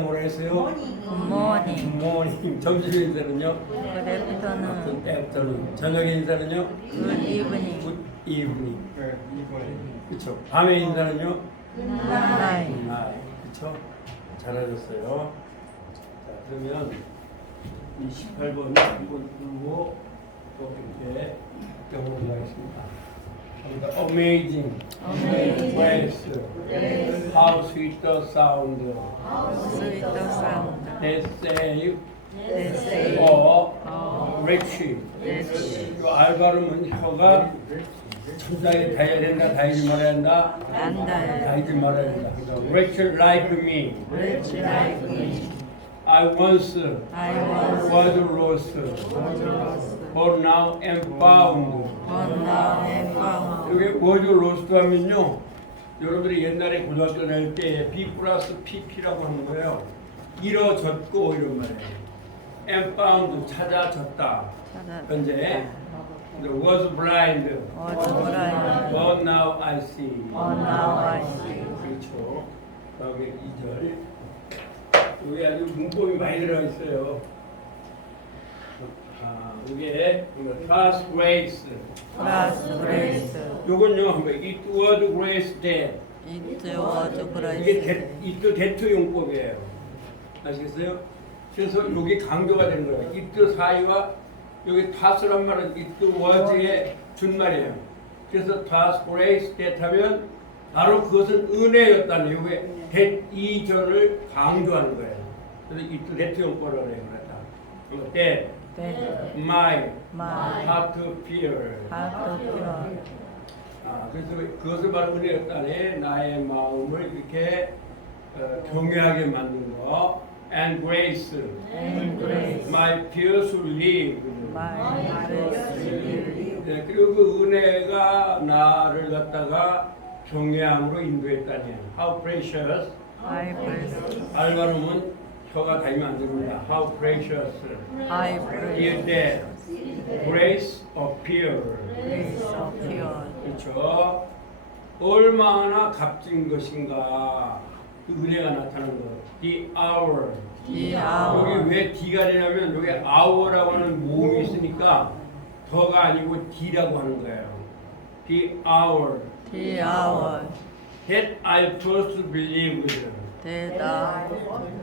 뭐라 했어요? 굿모닝. 굿모닝. 점심 인사는요? 굿애프터눈. 애프터눈. 저녁 인사는요? 굿이브닝. 굿 이브닝. 그렇죠. 밤의 인사는요? 굿나잇. 그렇죠. 잘하셨어요. 자, 그러면 이 18번 한번 누르고 또 이렇게 배워보도록 하겠습니다. Amazing, grace, how sweet the sound, 스위트 사운드. they say, 데세이. rich. 데시. 이 알바름은 혀가 천장에 닿아야 된다, 닿지 말아야 한다, 안달. 닿지 말아야 된다. 그래서 rich like me, Rich like me. I once I was was lost, but now am found. but now am found. 이게 뭐죠? 로스트 하면요, 여러분들이 옛날에 고등학교 다닐 때 B 플러스 PP라고 하는 거예요. 이뤄졌고 이런 말이에요. am found 찾아졌다. 현재 was blind, Was blind. but now I see. But now I see. 그렇죠. 다음에 2절. 여기 아주 문법이 많이 들어가 있어요. 이게 God's grace. God's grace. 요건요 한번 it was grace that. It was 이게 grace. it that 용법이에요. 아시겠어요? 그래서 여기 강조가 되는 거예요. it 사이와 여기 that란 말은 it was의 준말이에요. 그래서 God's grace that 하면 바로 그것은 은혜였다는 요게 that 이절을 강조하는 거예요. 그래서 it that 용법이라고 해요. that That my my heart fear. heart pure. 그래서 그것을 바로 은혜였다네. 나의 마음을 이렇게 경외하게 만든 거. And grace. And grace. My fears live. My grace. 네, 그리고 그 은혜가 나를 갖다가 경외함으로 인도했다니. How precious. I praise. 알바름은 혀가 닿으면 안 됩니다. How precious. I Is praise. that grace appear. Grace of pure. 그렇죠. 얼마나 값진 것인가 그 은혜가 나타나는 거. The hour. The hour. 여기 왜 D가 되냐면 여기 hour라고 하는 모음이 있으니까 더가 아니고 D라고 하는 거예요. The hour The hour. that I first believed. That I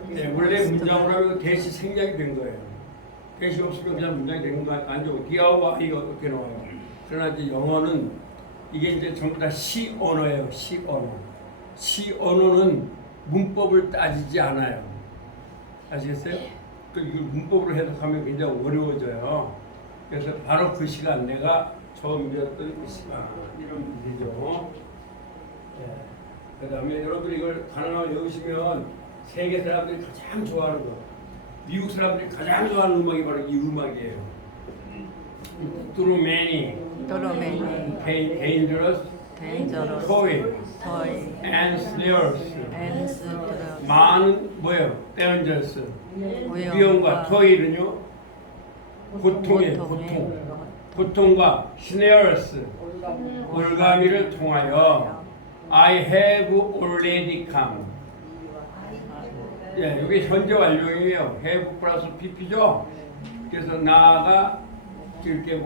네, 원래 문장으로 하면 대시 생략이 된 거예요. 대시 없으면 그냥 문장이 되는 거 아니죠. The hour 이거 어떻게 나와요? 그러나 이제 영어는 이게 이제 전부 다 시 언어예요. 시 언어. 시 언어는 문법을 따지지 않아요. 아시겠어요? 그 문법으로 해석하면 굉장히 어려워져요. 그래서 바로 그 시간 내가 처음 배웠던 그 시간 이런 문제죠. 그 다음에 여러분이 이걸 가능하면 외우시면 세계 사람들이 가장 좋아하는 거, 미국 사람들이 가장 좋아하는 음악이 바로 이 음악이에요. Through many, Torment. dangerous, Dangerous. toil, Toy. and snares. And stress. 많은 뭐예요? dangerous. 위험과 toil은요, 고통이에요. 고통. 고통과 snares, 올가미를 통하여 I have already come. 예, 이게 현재 완료형이에요. have 플러스 pp죠. 그래서 나가 이렇게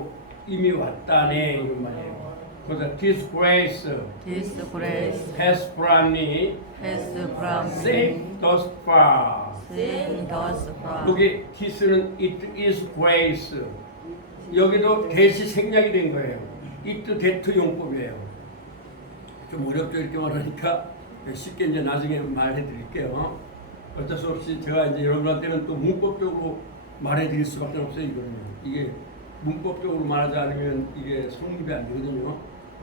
이미 왔다네 이런 말이에요. 그래서 this grace This grace has brought me has from safe me thus far. seen thus far. 여기 this는 it is grace. 여기도 대시 생략이 된 거예요. it that 용법이에요. 좀 어렵죠 이렇게 말하니까 쉽게 이제 나중에 말해 드릴게요. 어쩔 수 없이 제가 이제 여러분한테는 또 문법적으로 말해 드릴 수밖에 없어요. 이거는 이게 문법적으로 말하지 않으면 이게 성립이 안 되거든요.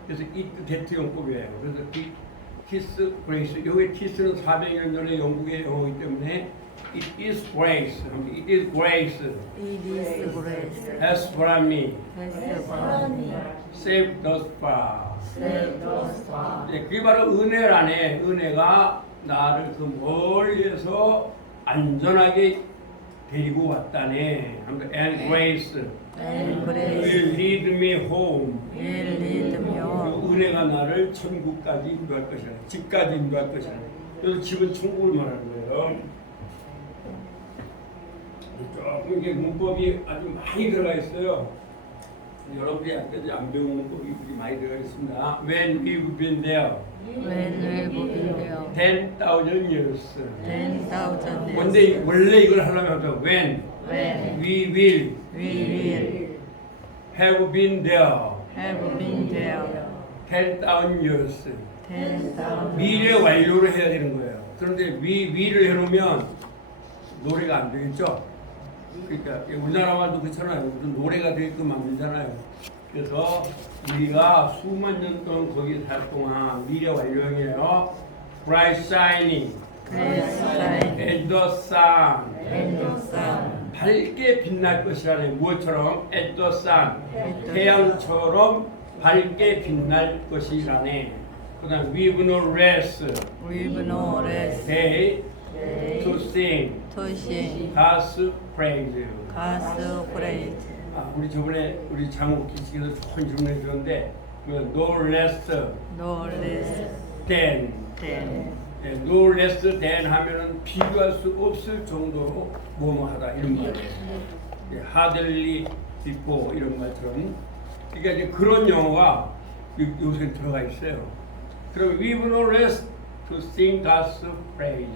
그래서 it that 용법이에요. 그래서 kiss grace. 여기 kiss는 400년 전에 영국의 영어이기 때문에 it is grace. it is grace It is grace has brought me has from me safe thus far. saved us far. 네, 그게 바로 은혜라네. 은혜가 나를 그 멀리에서 안전하게 데리고 왔다네. And grace And will grace lead me home. will lead me home. 그 은혜가 나를 천국까지 인도할 것이라. 집까지 인도할 것이라. 그래서 집은 천국을 말하는 거예요. 조금 이게 문법이 아주 많이 들어가 있어요. 여러분들이 아직까지 안 배운 문법이 많이 들어가 있습니다. When we've been there When we've been there 10,000 years. 10,000 근데 years, 원래 이걸 하려면 when when we will we have been there will have been there 10,000 years. 10,000 미래 완료를 해야 되는 거예요. 그런데 위를 해놓으면 노래가 안 되겠죠? 그러니까 우리나라만도 그렇잖아요. 무슨 노래가 되게끔 만들잖아요. 그래서 우리가 수만 년 동안 거기 살 동안 미래 완료형이에요. Bright shining Christ light as the sun. and the sun. 밝게 빛날 것이라네. 무엇처럼? as the sun. As the 태양처럼 밝게 빛날 것이라네. 그 다음 we've no rest We've no rest day to sing to sing God's praise. God's praise. 아, 우리 저번에 우리 장욱 기식에서 좋은 질문해 주는데 no rest No rest then then. 예, no rest then 하면은 비교할 수 없을 정도로 뭐뭐하다 이런 말이에요. 예, hardly before 이런 말처럼 그러니까 이제 그런 영어가 요새 들어가 있어요. 그럼 we've no rest to sing God's praise.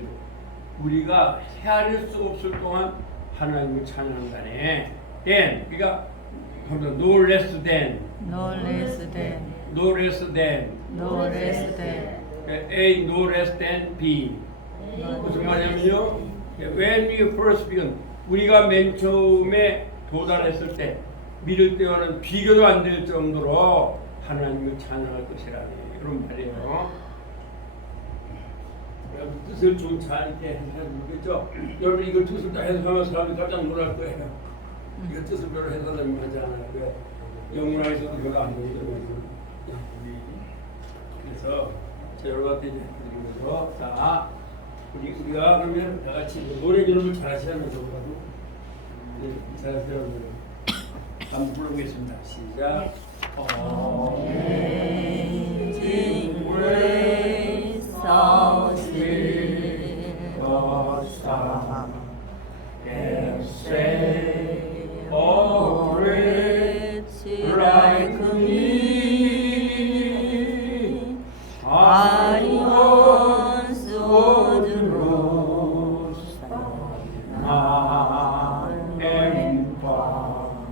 우리가 헤아릴 수 없을 동안 하나님을 찬양한다네. then 그러니까 no rest then, No rest then. no rest then. No rest then. A no less than B. 무슨 말이냐면요. When we first begun, 우리가 맨 처음에 도달했을 때 믿을 때와는 비교도 안 될 정도로 하나님을 찬양할 것이라니 이런 말이에요. 뜻을 좀 잘 이렇게 해석해 모르겠죠. 여러분 이걸 뜻을 다 해석하면 사람이 깜짝 놀랄 거예요. 이거 뜻을 별로 해석하면 하지 않아요. 왜? 영문학에서도 별로 안 보이더라고요. 그래서 여러분한테 이제 드리면서 자 우리가 그러면 다 같이 노래 이름을 잘하시라는 거거든요. 네, 잘하시라는 거예요. 한번 불러보겠습니다. 시작. Amazing grace, how sweet the sound and saved a a wretch like me. I once was lost, now am found.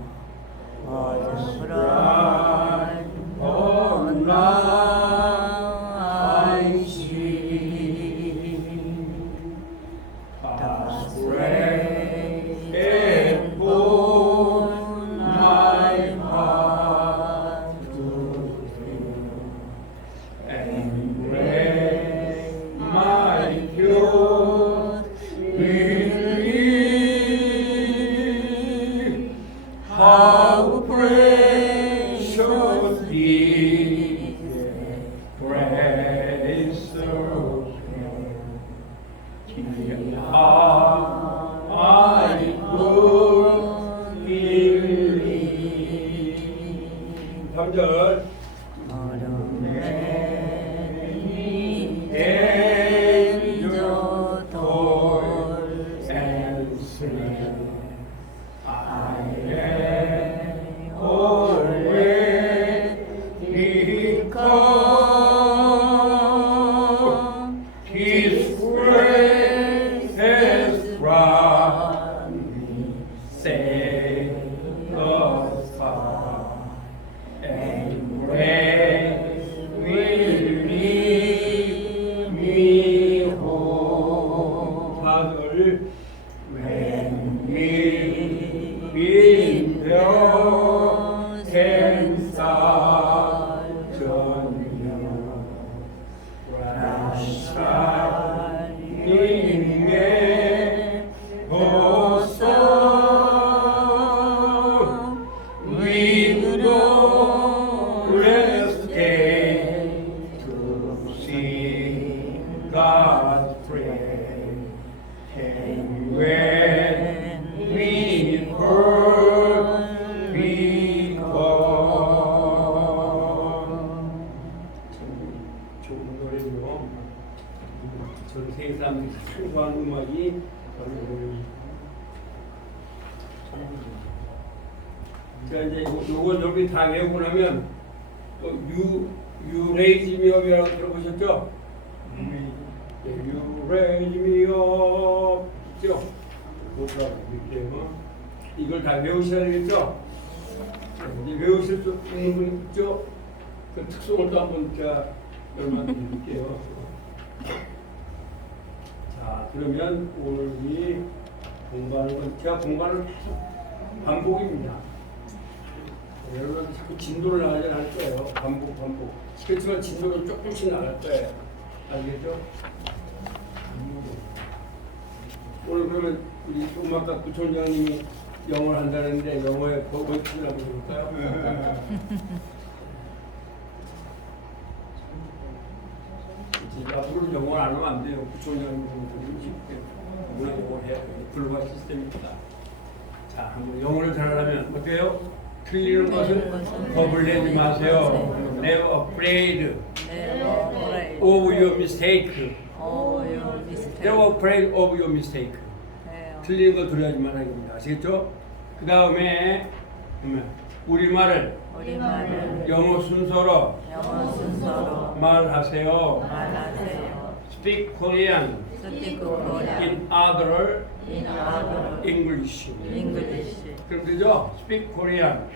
Was blind, but now I see. God's grace and borne my heart to fill, and grace my pure belief. How precious is grace so pure. I could believe. 3절 and sin. I am already come. His grace has brought me safe thus far, and grace will lead me home. Father, when we've been there 10,000 years, shining the sun, with no rest day to sing God's praise. And when we heard we gone. 좋은 노래죠. 전 세계 사람들이 사랑하는 음악이 저는 노래입니다. 그러니까 이제 요거 여기 다 외우고 나면 또 유레이즈미업이라고 들어보셨죠? 유레이즈미업 있죠? 뭐라고 이렇게 이걸 다 외우셔야 되겠죠? 이제 외우실 수 있는 분 있죠? 그 특성을 또 한번 제가 얼마 드릴게요. 자, 그러면 오늘 이 공부하는 건 제가 공부하는 반복입니다. 여러분 자꾸 진도를 나가지 않을 거예요. 반복. 그렇지만 진도는 조금씩 나갈 거예요. 알겠죠? 오늘 그러면 우리 음악가 구청장님이 영어를 한다는데 영어에 버거치를 한번 해볼까요? 앞으로 영어를 안 하면 안 돼요. 구청장님 문화 영어 해야 돼요. 글로벌 시스템입니다. 자, 한번 영어를 잘하려면 어때요? 틀리는 것은 겁을 내지 마세요. Never afraid of your mistake. Never afraid of your mistake. 틀리는 걸 두려워하지 말아야 됩니다. 아시겠죠? 그 다음에 우리말을 영어 순서로 말하세요. Speak Korean in other English. 그럼 되죠? Speak Korean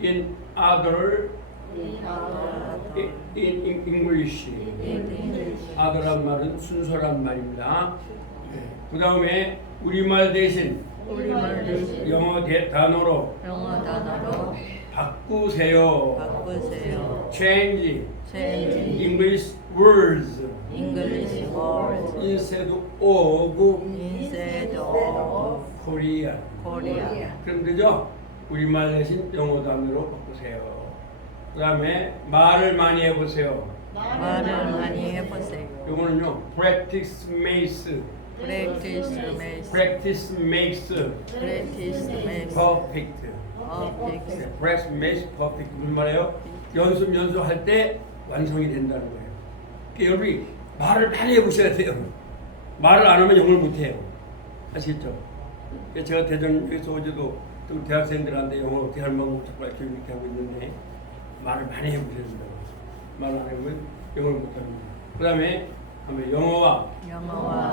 in other in English. other란 말은 순서란 말입니다. 그 다음에 우리말 대신 영어 단어로 바꾸세요. Change English words instead of Korean. 그럼 되죠? 우리말 대신 영어 단어로 바꾸세요. 그 다음에 말을 많이 해보세요. 요거는요, practice makes perfect. Practice makes perfect. 무슨 말이에요? 연습할 때 완성이 된다는 거예요. 그러니까 여러분이 말을 많이 해보셔야 돼요. 말을 안 하면 영어를 못해요. 아시겠죠? 제가 대전에서 어제도 또 대학생들한테 영어 어떻게 할 방법 자꾸 교육 이렇게 하고 있는데 말을 많이 해보셔야 된다고. 말 안 해보면 영어를 못합니다. 그 다음에 영어와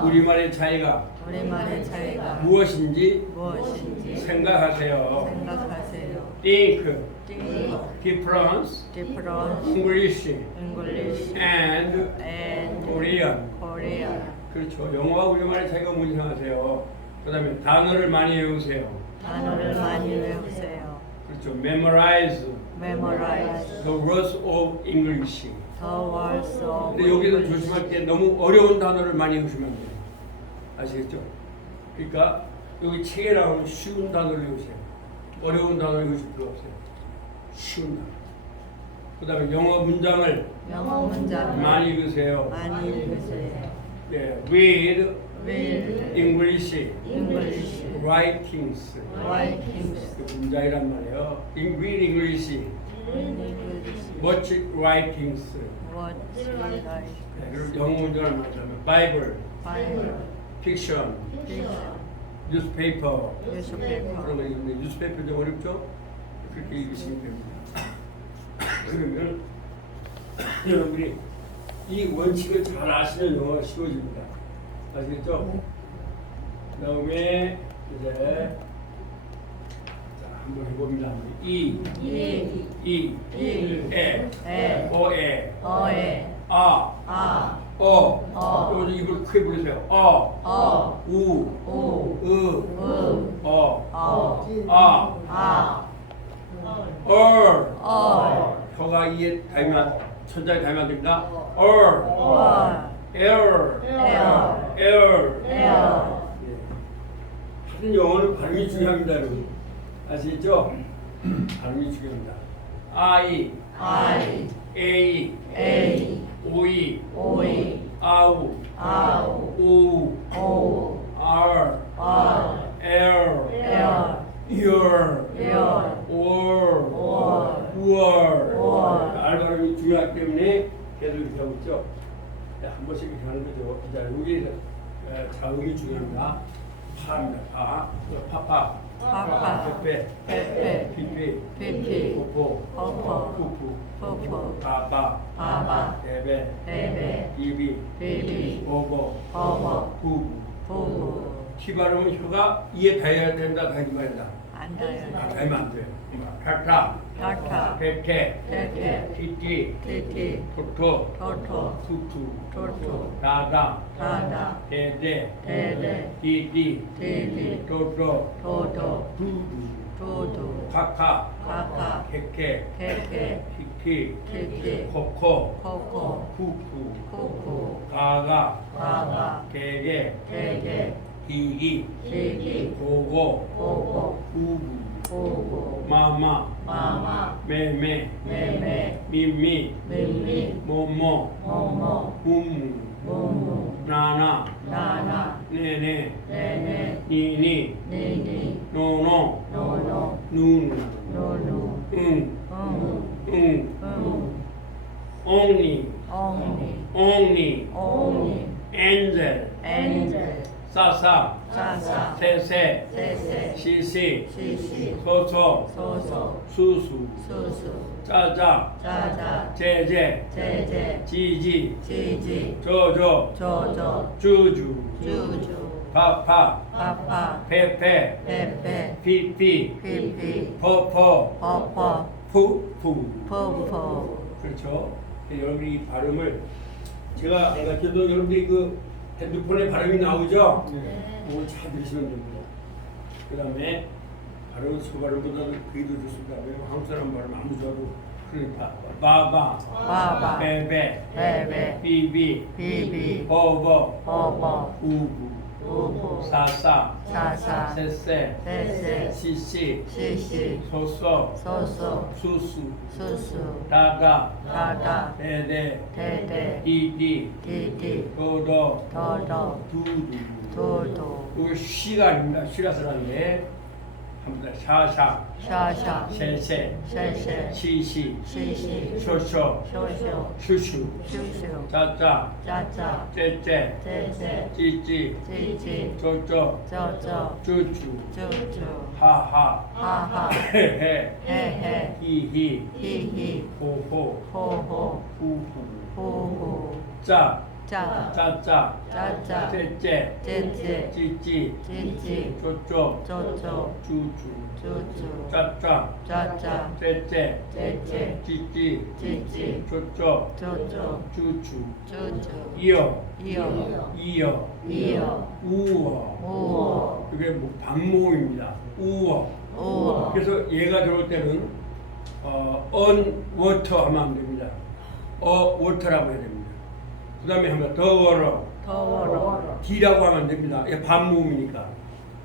우리말의 차이가 무엇인지 생각하세요. Think difference English and Korean. 그렇죠. 영어와 우리말의 차이가 뭔지 생각하세요. 그 다음에 단어를 많이 외우세요. 그렇죠. Memorize the words of English. 근데 여기는 조심할 때 너무 어려운 단어를 많이 외우시면 안 돼요. 아시겠죠? 그러니까 여기 책에 나오는 쉬운 단어를 외우세요. 어려운 단어를 외우실 필요 없어요. 쉬운 단어. 그 다음에 영어 문장을 많이 읽으세요. 네, read English writings. 그 문장이란 말이에요. Read English much writings. 네, 그리고 영어 문장을 말하자면 Bible, fiction, newspaper. 그런 거 읽는데 newspaper 좀 어렵죠? 그렇게 읽으시면 됩니다. 그러면 여러분이 이 원칙을 잘 아시면 영어가 쉬워집니다. 아시겠죠? 그 다음에 이제 자, 한번 해봅니다. 이, 에, 어에, 아, 어. 이걸 크게 부르세요. 우, 혀가 이에 닿으면 천장에 닿으면 안 됩니다. air. 하여튼 영어는 발음이 중요합니다, 여러분. 아시겠죠? 발음이 중요합니다. I, A, 오이, 아우, 오, R, L, your, or. 발음이 중요하기 때문에 계속 이렇게 하고 있죠. 한 번씩 이렇게 하는 거죠. 자, 여기 자음이 중요합니다. 파입니다. 파, 파파, 페페, 페페, 피피, 피피, 포포, 포포, 푸푸, 포포, 바바, 바바, 베베, 베베, 비비, 비비, 오보, 버버, 부부. 부부. 티 발음은 혀가 이에 닿아야 된다, 닿지 말다. 안 닿아요. 닿으면 안 돼요. 카카, 카카, 페케, 페페, 티티, 티티, 토토, 토토, 투투, 토토, 다다, 다다, 데데, 데데, 디디, 디디, 토토, 도도, 두두, 두두, 카카, 카카, 케케, 케케, 키키, 키키, 코코, 코코, 쿠쿠, 쿠쿠, 가가, 가가, 게게, 게게, 히기, 히기, 고고, 고고, 우부, 고고, 마마, 마마, 메메, 메메, 미미, 밀미, 모모, 모모, 무무, 무무, 나나, 나나, 네네, 네네, 니니, 니니, 노노, 노노, 누누, 노노, 응, 응, 응, 응, 옹니, 옹니, 옹니, 옹니, 엔젤, 엔젤, 싸싸, 사사, 세세, 세세, 시시, 시시, 소소, 소소, 수수, 수수, 짜자, 짜자, 제제, 제제, 지지, 지지, 조조, 조조, 주주, 주주, 파파, 파파, 페페, 페페, 피피, 피피, 퍼퍼, 퍼퍼, 푸푸. 퍼퍼. 그렇죠. 여러분이 이 발음을 제가 안 가르쳐도 여러분들이 그 핸드폰에 발음이 나오죠? 그걸 잘 들으시면 됩니다. 그 다음에 발음은 소발음보다도 그게 더 좋습니다. 왜냐면 한국 사람 발음 아무 좋아도 그러니까 바바, 바바, 베베, 베베, 비비, 비비, 버버, 버버, 우부, 우부, 사사, 사사, 세세, 세세, 시시, 시시, 소소, 소소, 수수, 수수, 다다, 다다, 데데, 데데, 디디, 디디, 도도, 도도, 두두. 도도, 이거 쉬가 아닙니다. 쉬라서 하는데 합니다. 샤샤, 샤샤, 세세, 쉐쉐, 시시, 시시, 쇼쇼, 쇼쇼, 슈슈, 슈슈, 짜짜, 짜짜, 째째, 째째, 찌찌, 찌찌, 쪼쪼, 쪼쪼, 쭈쭈, 쭈쭈, 하하, 하하, 헤헤, 헤헤, 히히, 히히, 호호, 호호, 후후, 호호, 짜, 짜, 짜짜, 짜짜, 째째, 째째, 찌찌, 찌찌, 쪼쪼, 쪼쪼, 쭈쭈, 쭈쭈, 짜짜, 짜짜, 째째, 째째, 찌찌, 찌찌, 쪼쪼, 쪼쪼, 쭈쭈, 쭈쭈, 이어, 이어, 이어, 이어, 우어. 우어, 이게 뭐 반모음입니다. 우어. 우어, 그래서 얘가 들어올 때는 on water 하면 안 됩니다. water라고 해야 됩니다. 그 다음에 하면 더워러, 더워라, D라고 하면 안 됩니다. 이게 반모음이니까.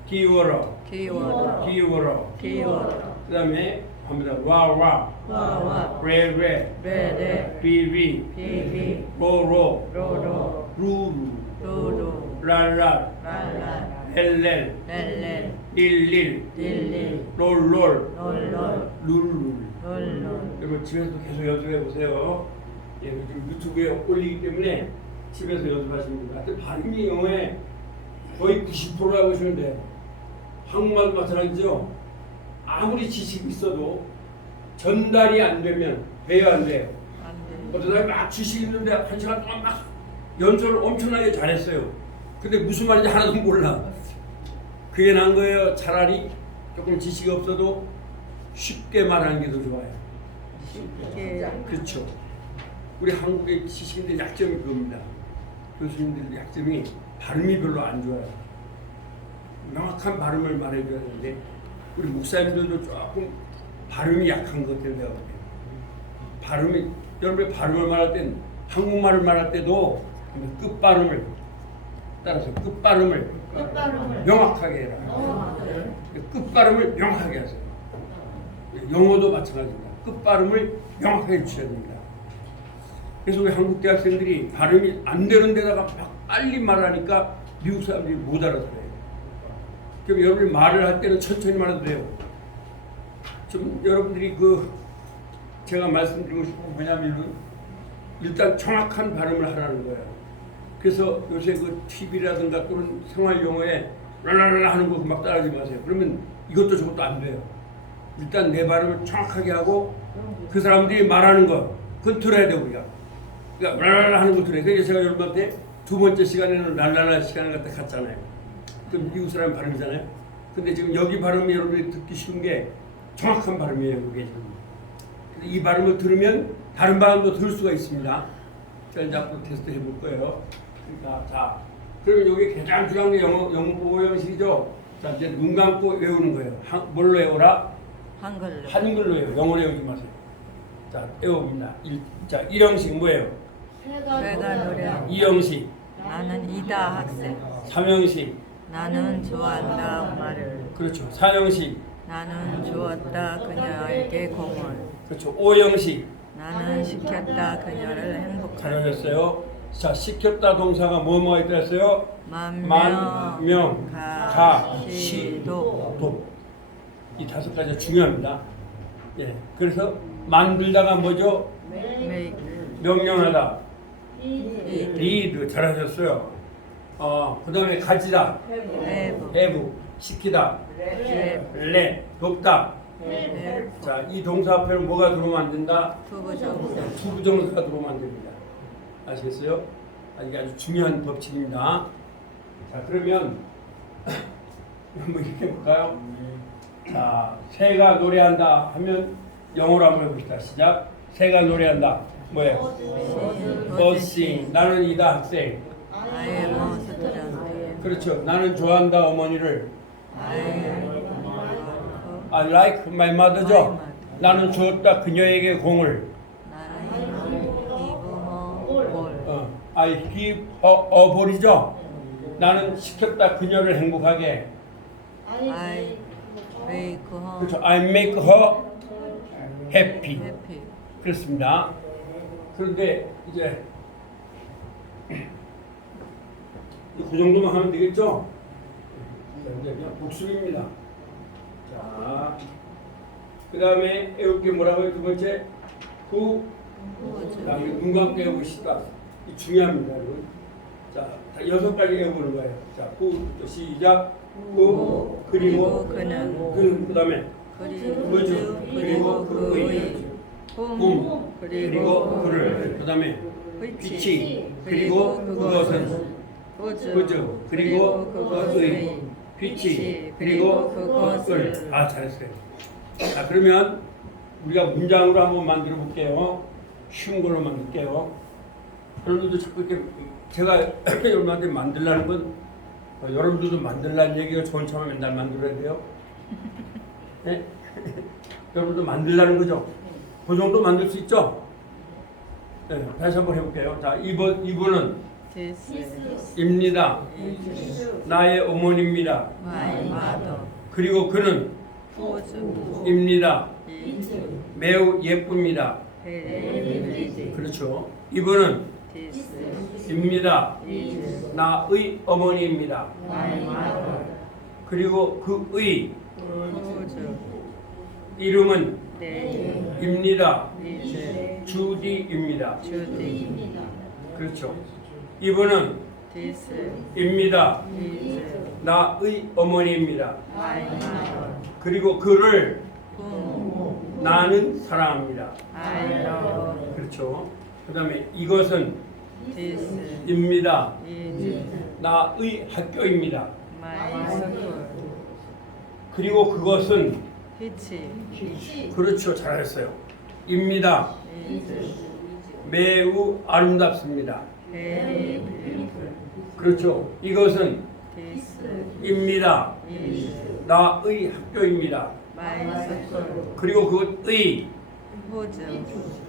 기워러, 기워라, 기워러. 기워라, 그 다음에 합니다. 와와, 와와, 레레, 레레, 비비, 비비, 로로, 로로, 루루, 루루, 랄랄, 랄랄, 렐렐, 렐렐, 릴릴, 릴릴, 롤롤, 롤롤, 룰룰. 롤롤, 여러분 집에서도 계속 연습해 보세요. 예, 요즘 유튜브에 올리기 때문에 집에서 연습하시면 됩니다. 하여튼 발음이 영어에 거의 90%라고 보시면 돼요. 한국말도 마찬가지죠. 아무리 지식이 있어도 전달이 안 되면 돼야 안 돼요. 안 돼. 어떤 사람이 막 지식이 있는데 한 시간 동안 막 연설을 엄청나게 잘했어요. 근데 무슨 말인지 하나도 몰라. 그게 난 거예요. 차라리 조금 지식이 없어도 쉽게 말하는 게 더 좋아요. 쉽게, 그렇죠. 우리 한국의 지식인들 약점이 그겁니다. 교수님들 약점이 발음이 별로 안 좋아요. 명확한 발음을 말해줘야 되는데 우리 목사님들도 조금 발음이 약한 것 같아요. 내가 볼 때. 발음이 여러분이 발음을 말할 땐 한국말을 말할 때도 끝발음을 따라서 끝발음을 명확하게 해라. 끝발음을 명확하게 하세요. 영어도 마찬가지입니다. 끝발음을 명확하게 주셔야 됩니다. 그래서 우리 한국 대학생들이 발음이 안 되는 데다가 막 빨리 말하니까 미국 사람들이 못 알아들어요. 그럼 여러분이 말을 할 때는 천천히 말해도 돼요. 좀 여러분들이 제가 말씀드리고 싶은 건 뭐냐면은 일단 정확한 발음을 하라는 거예요. 그래서 요새 TV라든가 또는 생활 용어에 랄랄라 하는 거 막 따라하지 마세요. 그러면 이것도 저것도 안 돼요. 일단 내 발음을 정확하게 하고 그 사람들이 말하는 거 그건 들어야 돼 우리가. 그러니까 랄랄라 하는 거 들어야 돼. 그래서 제가 여러분한테 두 번째 시간에는 랄랄라 시간을 갖다 갔잖아요. 그럼 미국 사람 발음이잖아요. 근데 지금 여기 발음이 여러분이 듣기 쉬운 게 정확한 발음이에요. 이게 지금. 이 발음을 들으면 다른 발음도 들을 수가 있습니다. 자, 이제 앞으로 테스트 해볼 거예요. 그러니까 자, 그러면 여기 가장 중요한 게 영어 보호 형식이죠. 자, 이제 눈 감고 외우는 거예요. 뭘로 외워라? 한글로. 한글로 외워. 영어로 외우지 마세요. 자, 외웁니다. 자, 1형식 뭐예요? 내가 노래한다. 2형식, 나는 이다 학생. 3형식, 나는 좋아한다 엄마를. 그렇죠. 4형식, 나는 주었다 그녀에게 공을. 그렇죠. 5형식. 나는 시켰다 그녀를 행복하게. 잘하셨어요. 자, 시켰다 동사가 뭐뭐가 있다 했어요? 만명 가시도 도. 이 다섯 가지가 중요합니다. 예. 그래서 만들다가 뭐죠? make 명령하다. it 리드 잘하셨어요. 그다음에 가지다. have 해부 시키다. 레 돕다. have 자, 이 동사 앞에는 뭐가 들어오면 안 된다? 투부정사. 투부정사가 들어오면 안 됩니다. 아시겠어요? 이게 아주 중요한 법칙입니다. 자, 그러면 한번 이렇게 해볼까요? 자, 새가 노래한다 하면 영어로 한번 해봅시다. 시작. 새가 노래한다. 뭐예요? 버싱. 나는 이다 학생. I am a student. 그렇죠. 나는 좋아한다 어머니를. I am I like my mother죠. 나는 주었다 그녀에게 공을. 나는 give her I give her a ball이죠. 나는 시켰다 그녀를 행복하게. I make her 그렇죠. I make her happy. happy. 그렇습니다. 그런데 이제 그 정도만 하면 되겠죠? 자, 이제 그냥 복습입니다. 자, 그 다음에 외울 게 뭐라고요? 두 번째, 후. 그다음에 눈 감고 외우시다. 이 중요합니다, 여러분. 자, 다 6가지 외우는 거예요. 자, 후, 시작. 후, 그리고 그는 그다음에 그리고 그리고 그의 홈 그리고 그를 그다음에 빛이 그리고 그것은 그죠 그리고 그것의 빛이 그리고 그것을 잘했어요. 자, 그러면 우리가 문장으로 한번 만들어 볼게요. 쉬운 걸로 만들게요. 여러분들도 자꾸 이렇게 제가 여러분한테 만들라는 건 여러분들도 만들라는 얘기가 좋은 참에 맨날 만들어야 돼요. 네? 여러분도 만들라는 거죠. 그 정도 만들 수 있죠? 네, 다시 한번 해볼게요. 자, 이분은 입니다. 나의 어머니입니다. my mother 그리고 그는 was 입니다. is 매우 예쁩니다. very pretty. 그렇죠. 이분은 This 입니다. is 나의 어머니입니다. my mother 그리고 그의 whose 이름은 name 입니다. is 주디입니다. Judy. 그렇죠. 이분은 This 입니다. is 나의 어머니입니다. my mother 그리고 그를 whom 나는 사랑합니다. I love. 그렇죠. 그 다음에 이것은 This 입니다. is 나의 학교입니다. my school. 그리고 그것은 Which 그렇죠. 잘했어요. 입니다. is 매우 아름답습니다. very beautiful. 그렇죠. 이것은 This 입니다. is 나의 학교입니다. my school. 그리고 그것의 Whose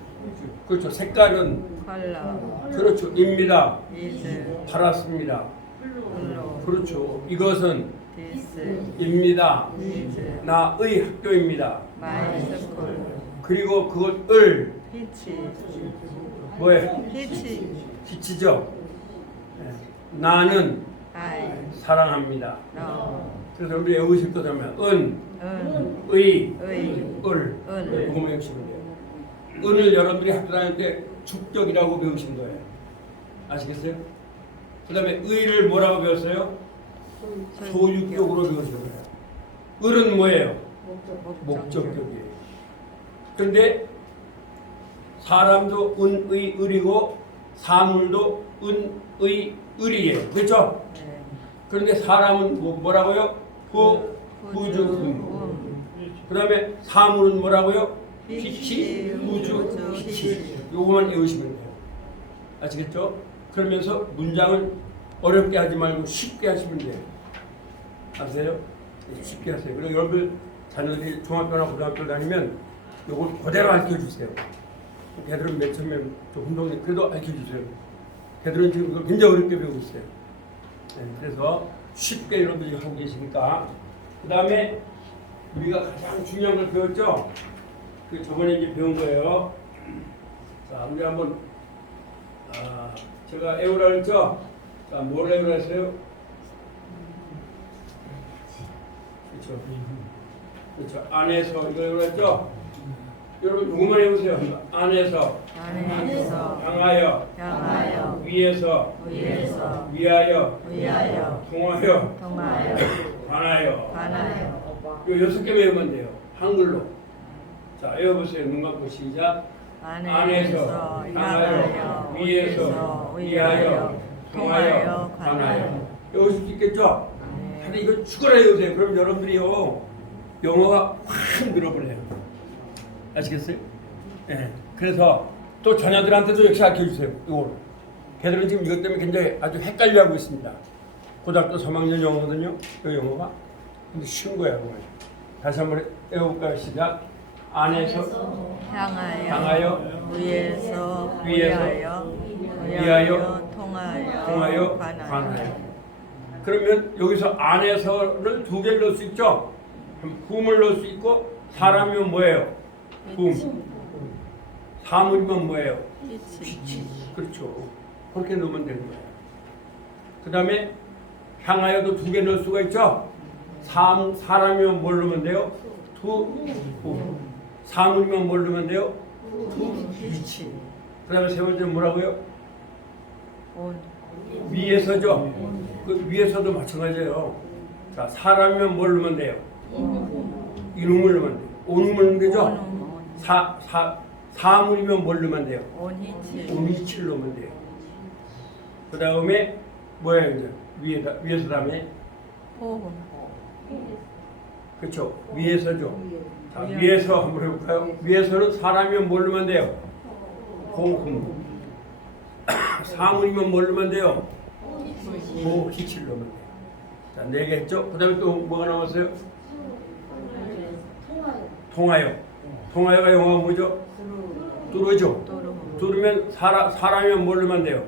그렇죠. 색깔은 color 그렇죠. 입니다. is 파랗습니다. blue. 그렇죠. 이것은 This 입니다. is 나의 학교입니다. my school. 그리고 그것을 Which 뭐예요? which 빛이죠. 네. 나는 I 사랑합니다. love. 그래서 우리 외우실 거라면 은, 은, 의, 의, 을 을. 이거만 외우시면 돼요. 은을 여러분들이 학교 다닐 때 주격이라고 배우신 거예요. 아시겠어요? 그 다음에 의를 뭐라고 배웠어요? 소유격으로 배우셔야 돼요. 을은 뭐예요? 목적격이에요. 그런데 사람도 은의 을이고 사물도 은의 을이에요. 그렇죠? 네. 그런데 사람은 뭐라고요? 후주금. 그 다음에 사물은 뭐라고요? 빛이 후주 빛이. 요거만 외우시면 돼요. 아시겠죠? 그러면서 문장을 어렵게 하지 말고 쉽게 하시면 돼요. 아세요? 쉽게 하세요. 그리고 여러분 자녀들이 중학교나 고등학교 다니면 요걸 그대로 알려주세요. 걔들은 몇천 명, 운동이 그래도 알려주세요. 걔들은 지금 그걸 굉장히 어렵게 배우고 있어요. 네, 그래서 쉽게 여러분들이 하고 계시니까. 그 다음에 우리가 가장 중요한 걸 배웠죠? 그 저번에 이제 배운 거예요. 자, 우리 한번 제가 애우라 그랬죠? 자, 뭘 애우라 했어요? 그렇죠. 그렇죠. 안에서 이거 애우라 했죠? 여러분 누구만 해보세요. 안에서 향하여 위에서 위하여 통하여 관하여 요 6개 외우면 돼요. 한글로. 자, 외워보세요. 눈 감고 시작. 안에서 향하여 위에서 위하여 통하여 관하여. 외우실 수 있겠죠? 근데 이거 죽어라 외우세요. 그럼 여러분들이요 영어가 확 늘어버려요. 아시겠어요? 네. 그래서 또 자녀들한테도 역시 알려주세요. 이걸. 걔들은 지금 이것 때문에 굉장히 아주 헷갈려하고 있습니다. 고등학교 3학년 영어거든요. 이 영어가. 근데 쉬운 거야. 그거. 다시 한번 외워볼까요? 시작. 안에서 향하여 위에서 위하여 통하여 관하여. 그러면 여기서 안에서를 두 개를 넣을 수 있죠? whom을 넣을 수 있고 사람이면 뭐예요? whom. 사물이면 뭐예요? 빛이. 그렇죠. 그렇게 넣으면 되는 거예요. 그 다음에 향하여도 두 개 넣을 수가 있죠? 사람이면 뭘 넣으면 돼요? to whom. 사물이면 뭘 넣으면 돼요? to 빛이. 그 다음에 세 번째는 뭐라고요? 위에서죠? 그 위에서도 마찬가지예요. 자, 사람이면 뭘 넣으면 돼요? 이놈을 넣으면 돼요. 온음을 넣으면 되죠? 사물이면 뭘 넣으면 돼요? 온이치를 넣으면 돼요. 그 다음에 뭐예요? 이제 위에서 다음에 그렇죠. 위에서죠. 자, 위에서 한번 해볼까요? 위에서는 사람이면 뭘 넣으면 돼요? 호흡. 사물이면 뭘 넣으면 돼요? 호흡을 넣으면 돼요. 자, 4개 했죠? 그 다음에 또 뭐가 나왔어요? 통하여가 영어가 뭐죠? 뚜루죠. 뚜루면 사람이면 뭘 넣으면 돼요?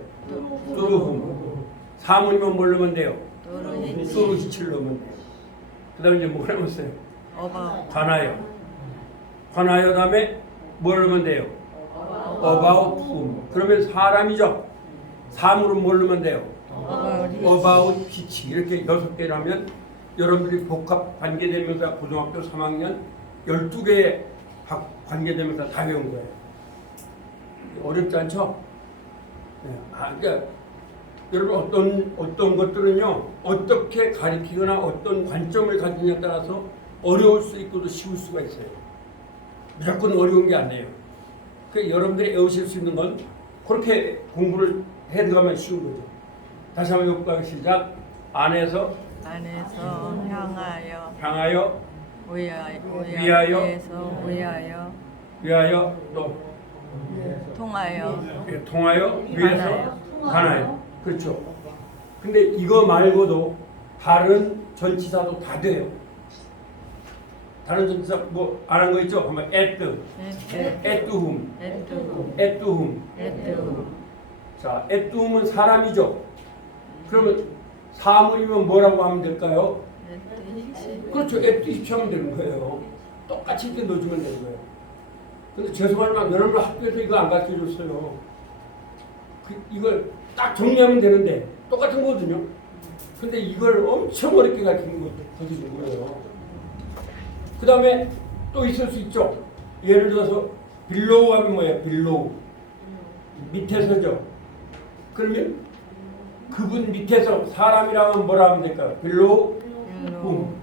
뚜루흠. 사물이면 뭘 넣으면 돼요? 뚜루히치를 넣으면 돼요. 그 다음에 이제 뭐가 남았어요? 관하여 다음에 뭘 넣으면 돼요? about whom. 그러면 사람이죠. 사물은 뭘 넣으면 돼요? about 빛이. 이렇게 6개를 하면 여러분들이 복합 관계대명사 고등학교 3학년 12개의 관계대명사 다 배운 거예요. 어렵지 않죠? 네. 그러니까 여러분 어떤 것들은요 어떻게 가르치거나 어떤 관점을 가지느냐에 따라서 어려울 수 있고도 쉬울 수가 있어요. 무조건 어려운 게 아니에요. 그러니까 여러분들이 외우실 수 있는 건 그렇게 공부를 해 들어가면 쉬운 거죠. 다시 한번 해볼까요? 시작. 안에서 향하여 위하여 또 통하여 위에서 관하여. 그렇죠. 근데 이거 말고도 다른 전치사도 다 돼요. 다른 전치사 뭐 안 한 거 있죠? 한번 at whom. 자, at whom은 사람이죠. 그러면 사물이면 뭐라고 하면 될까요? 그렇죠. at whom 하면 되는 거예요. 똑같이 이렇게 넣어주면 되는 거예요. 근데 죄송하지만 여러분 학교에서 이거 안 가르쳐줬어요. 이걸 딱 정리하면 되는데 똑같은 거거든요. 근데 이걸 엄청 어렵게 가르치는 거예요. 그 다음에 또 있을 수 있죠. 예를 들어서 below 하면 뭐예요? below. 밑에서죠. 그러면 그분 밑에서 사람이라면 뭐라 하면 될까요? 빌로우 품.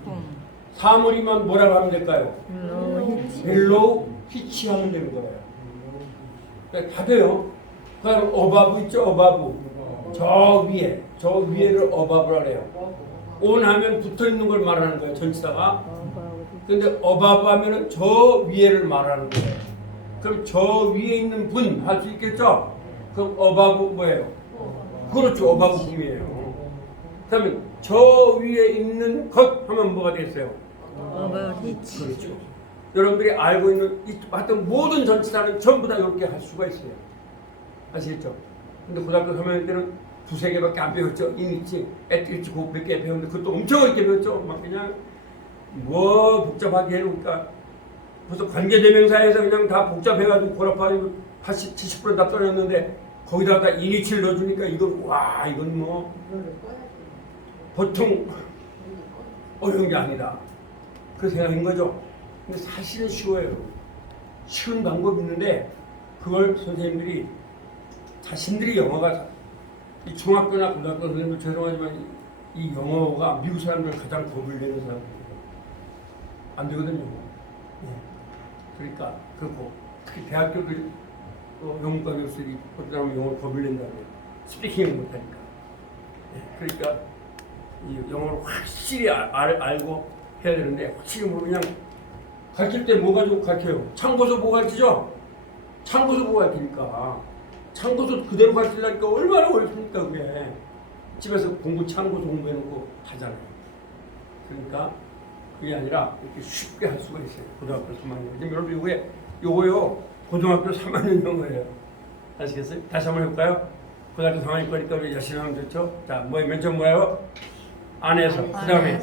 사물이면 뭐라고 하면 될까요? 히치. 빌로우 히치 하면 되는 거예요. 그러니까 다 돼요. 그다음 어바브 있죠? 어바브. 저 위에를 어바브라 그래요. 온 하면 붙어 있는 걸 말하는 거예요. 전치사가. 근데 어바브 하면은 저 위에를 말하는 거예요. 그럼 저 위에 있는 분 할 수 있겠죠? 그럼 어바브 뭐예요? 그렇죠. 어바브 분이에요. 그다음에 저 위에 있는 것 하면 뭐가 되겠어요? 히치. 그렇죠. 여러분들이 알고 있는 하여튼 모든 전치사는 전부 다 이렇게 할 수가 있어요. 아시겠죠? 근데 고등학교 3학년 때는 두세 개밖에 안 배웠죠. 이니치, 에티리치 몇 개 배웠는데 그것도 엄청 어렵게 배웠죠. 막 그냥 뭐 복잡하게 해놓으니까 벌써 관계대명사에서 그냥 다 복잡해가지고 고라파리 80, 70%다 떨어졌는데 거기다가 이니치를 넣어주니까 이건 와 이건 뭐 보통 어려운 게 아니다. 그 생각인 거죠. 근데 사실은 쉬워요. 쉬운 방법이 있는데 그걸 선생님들이 자신들이 영어가 이 중학교나 고등학교 선생님들 죄송하지만 이 영어가 미국 사람들 가장 겁을 내는 사람들이에요. 안 되거든요. 예. 그러니까 그렇고 특히 대학교들 영문과 교수들이 어떤 사람은 영어를 겁을 낸다고 해요. 스피킹을 못하니까. 예. 그러니까 이 영어를 확실히 알고 해야 되는데 확실히 뭐 그냥 가르칠 때 뭐 가지고 가르쳐요? 참고서 뭐 가르치죠? 참고서 뭐 가르치니까 참고서 그대로 가르치려니까 얼마나 어렵습니까 그게. 집에서 참고서 공부해놓고 하잖아요. 그러니까 그게 아니라 이렇게 쉽게 할 수가 있어요. 고등학교 3학년. 지금 여러분 요거요 고등학교 3학년 영어예요. 아시겠어요? 다시 한번 해볼까요? 고등학교 3학년 거니까 우리 열심히 하면 좋죠? 자, 맨 처음 뭐예요? 안에서. 그 다음에